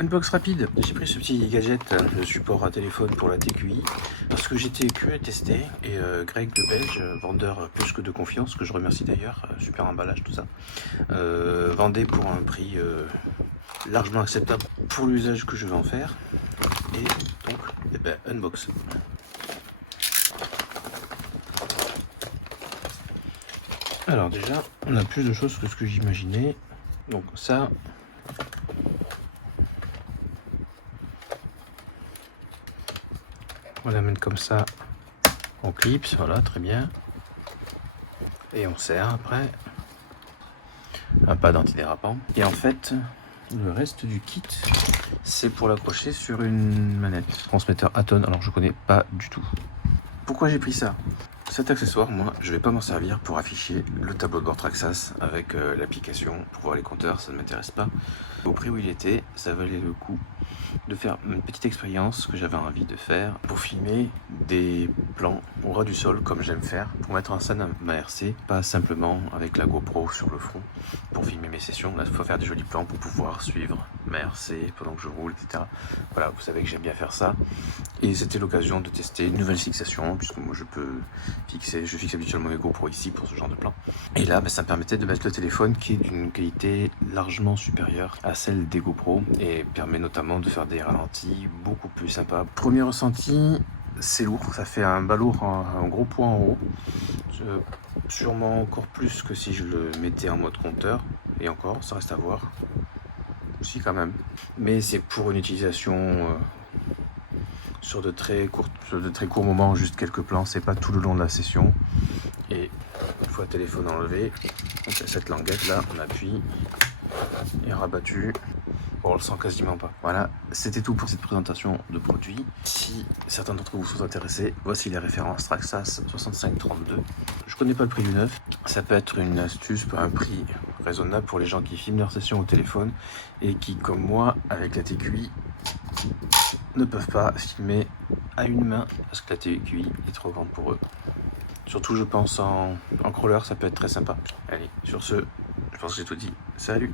Unbox rapide. J'ai pris ce petit gadget, le support à téléphone pour la TQI, parce que j'étais curieux de tester. Et Greg le Belge, vendeur plus que de confiance, que je remercie d'ailleurs, super emballage, tout ça, vendait pour un prix largement acceptable pour l'usage que je vais en faire. Et donc, eh ben, unbox. Alors déjà, on a plus de choses que ce que j'imaginais. Donc ça, on l'amène comme ça, on clipse, voilà, très bien. Et on serre après. Un pad antidérapant. Et en fait, le reste du kit, c'est pour l'accrocher sur une manette. Transmetteur Aton, alors je connais pas du tout. Pourquoi j'ai pris ça? Cet accessoire, moi, je vais pas m'en servir pour afficher le tableau de bord Traxxas avec l'application pour voir les compteurs, ça ne m'intéresse pas. Au prix où il était, ça valait le coup de faire une petite expérience que j'avais envie de faire pour filmer des plans au ras du sol comme j'aime faire, pour mettre en scène ma RC, pas simplement avec la GoPro sur le front pour filmer mes sessions. Là, il faut faire des jolis plans pour pouvoir suivre ma RC pendant que je roule, etc. Voilà, vous savez que j'aime bien faire ça. Et c'était l'occasion de tester une nouvelle fixation, puisque moi je fixe habituellement mes GoPro ici pour ce genre de plan. Et là, ça me permettait de mettre le téléphone qui est d'une qualité largement supérieure à celle des GoPro et permet notamment de faire des ralentis beaucoup plus sympas. Premier ressenti, c'est lourd, ça fait un balourd, un gros poids en haut. Sûrement encore plus que si je le mettais en mode compteur. Et encore, ça reste à voir. Si quand même. Mais c'est pour une utilisation sur de très courts moments, juste quelques plans, c'est pas tout le long de la session. Et une fois le téléphone enlevé, on fait cette languette là, on appuie et rabattu. Bon, on le sent quasiment pas. Voilà, c'était tout pour cette présentation de produit. Si certains d'entre vous sont intéressés, voici les références Traxxas 6532. Je connais pas le prix du neuf. Ça peut être une astuce, un prix raisonnable pour les gens qui filment leur session au téléphone et qui, comme moi, avec la TQI, ne peuvent pas filmer à une main parce que la TQI est trop grande pour eux. Surtout, je pense en crawler, ça peut être très sympa. Allez, sur ce, je pense que j'ai tout dit. Salut!